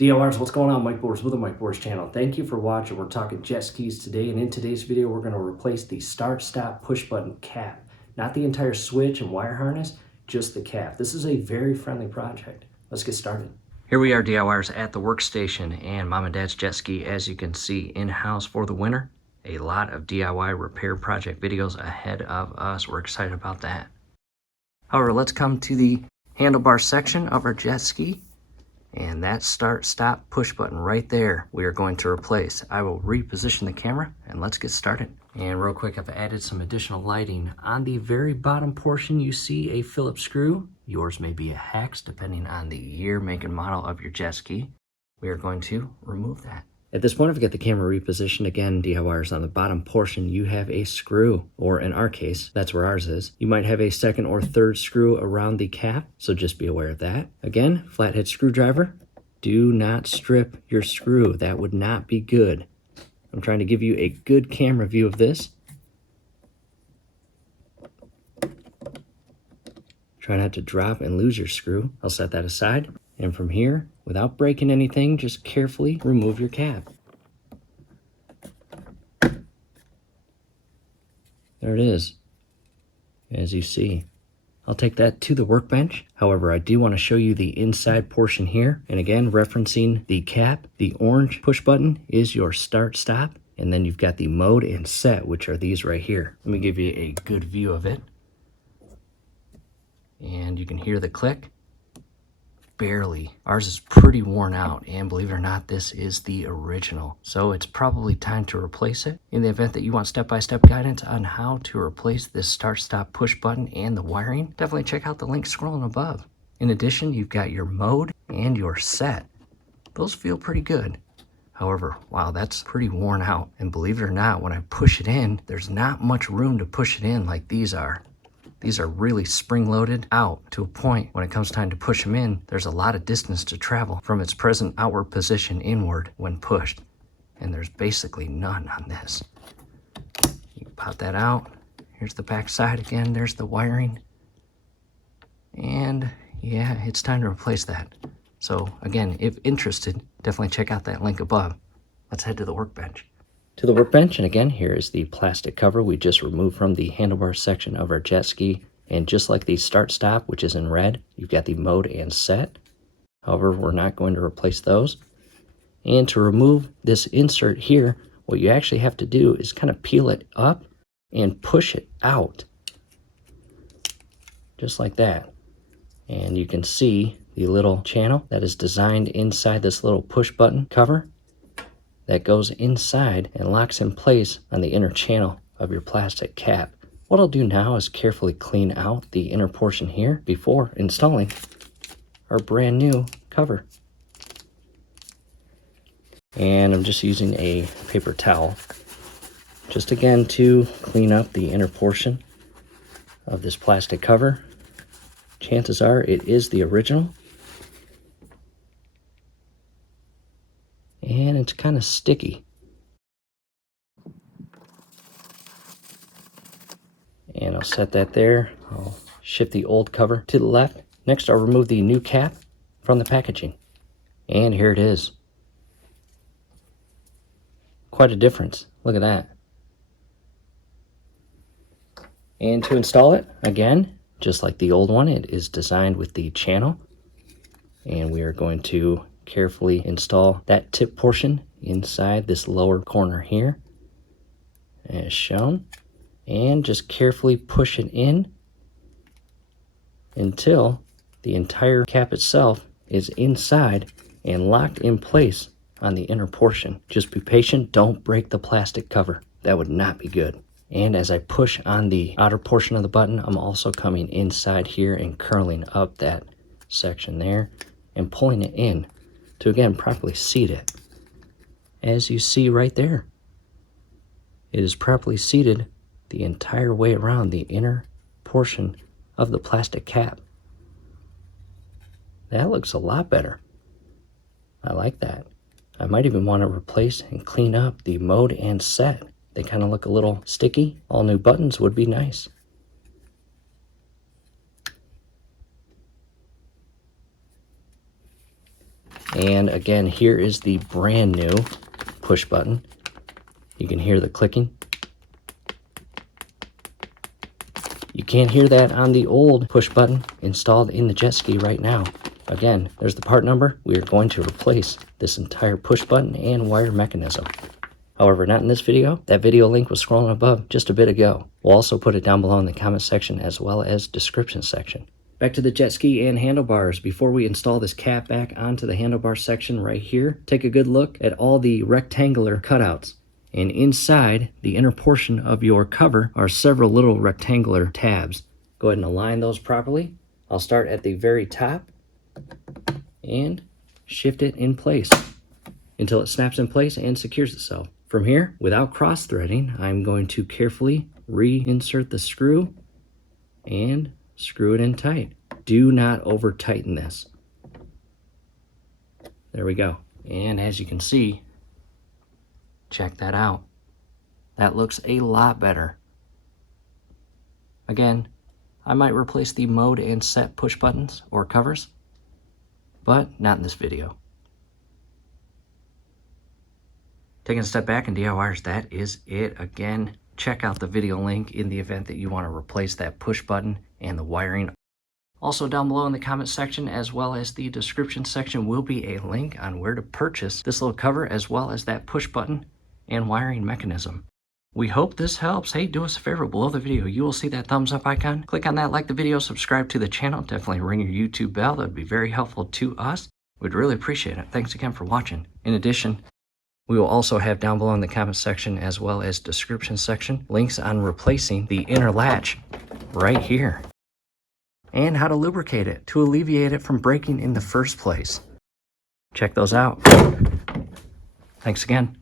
DLRs, what's going on? Mike Borders with the Mike Borders channel. Thank you for watching. We're talking jet skis today, and in today's video, we're going to replace the start-stop push-button cap. Not the entire switch and wire harness, just the cap. This is a very friendly project. Let's get started. Here we are, DLRs, at the workstation and Mom and Dad's jet ski, as you can see, in-house for the winter. A lot of DIY repair project videos ahead of us. We're excited about that. However, let's come to the handlebar section of our jet ski. And that start stop push button right there we are going to replace. I will reposition the camera and let's get started. And real quick, I've added some additional lighting. On the very bottom portion you see a Phillips screw. Yours may be a hex depending on the year, make, and model of your jet ski. We are going to remove that. At this point, I've got the camera repositioned again. DIYers, on the bottom portion, you have a screw, or in our case, that's where ours is. You might have a second or third screw around the cap, so just be aware of that. Again, flathead screwdriver. Do not strip your screw. That would not be good. I'm trying to give you a good camera view of this. Try not to drop and lose your screw. I'll set that aside. And from here, without breaking anything, just carefully remove your cap. There it is, as you see. I'll take that to the workbench. However, I do want to show you the inside portion here. And again, referencing the cap, the orange push button is your start stop. And then you've got the mode and set, which are these right here. Let me give you a good view of it. And you can hear the click. Barely. Ours is pretty worn out, and believe it or not, this is the original. So it's probably time to replace it. In the event that you want step-by-step guidance on how to replace this start-stop push button and the wiring, definitely check out the link scrolling above. In addition, you've got your mode and your set. Those feel pretty good. However, wow, that's pretty worn out. And believe it or not, when I push it in, there's not much room to push it in like these are. These are really spring-loaded out to a point when it comes time to push them in, there's a lot of distance to travel from its present outward position inward when pushed. And there's basically none on this. You can pop that out. Here's the back side again. There's the wiring. And yeah, it's time to replace that. So again, if interested, definitely check out that link above. Let's head to the workbench. To the workbench, and again, here is the plastic cover we just removed from the handlebar section of our jet ski. And just like the start stop, which is in red, you've got the mode and set. However, we're not going to replace those. And to remove this insert here, what you actually have to do is kind of peel it up and push it out. Just like that. And you can see the little channel that is designed inside this little push button cover that goes inside and locks in place on the inner channel of your plastic cap. What I'll do now is carefully clean out the inner portion here before installing our brand new cover. And I'm just using a paper towel, just again to clean up the inner portion of this plastic cover. Chances are it is the original. And it's kind of sticky. And I'll set that there. I'll shift the old cover to the left. Next, I'll remove the new cap from the packaging. And here it is. Quite a difference. Look at that. And to install it, again, just like the old one, it is designed with the channel. And we are going to carefully install that tip portion inside this lower corner here as shown, and just carefully push it in until the entire cap itself is inside and locked in place on the inner portion. Just be patient, don't break the plastic cover. That would not be good. And as I push on the outer portion of the button, I'm also coming inside here and curling up that section there and pulling it in to again properly seat it. As you see right there, it is properly seated the entire way around the inner portion of the plastic cap. That looks a lot better. I like that. I might even want to replace and clean up the mode and set. They kind of look a little sticky. All new buttons would be nice. And again, here is the brand new push button. You can hear the clicking. You can't hear that on the old push button installed in the jet ski right now. Again, there's the part number. We are going to replace this entire push button and wire mechanism. However, not in this video. That video link was scrolling above just a bit ago. We'll also put it down below in the comment section as well as description section. Back to the jet ski and handlebars. Before we install this cap back onto the handlebar section right here, take a good look at all the rectangular cutouts. And inside the inner portion of your cover are several little rectangular tabs. Go ahead and align those properly. I'll start at the very top and shift it in place until it snaps in place and secures itself. From here, without cross-threading, I'm going to carefully reinsert the screw and screw it in tight. Do not over-tighten this. There we go. And as you can see, check that out. That looks a lot better. Again, I might replace the mode and set push buttons or covers, but not in this video. Taking a step back and DIYers, that is it. Again, check out the video link in the event that you want to replace that push button and the wiring. Also down below in the comment section as well as the description section will be a link on where to purchase this little cover as well as that push button and wiring mechanism. We hope this helps. Hey, do us a favor, below the video you will see that thumbs up icon. Click on that, like the video, subscribe to the channel, definitely ring your YouTube bell. That would be very helpful to us. We'd really appreciate it. Thanks again for watching. In addition, we will also have down below in the comment section as well as description section links on replacing the inner latch right here and how to lubricate it to alleviate it from breaking in the first place. Check those out. Thanks again.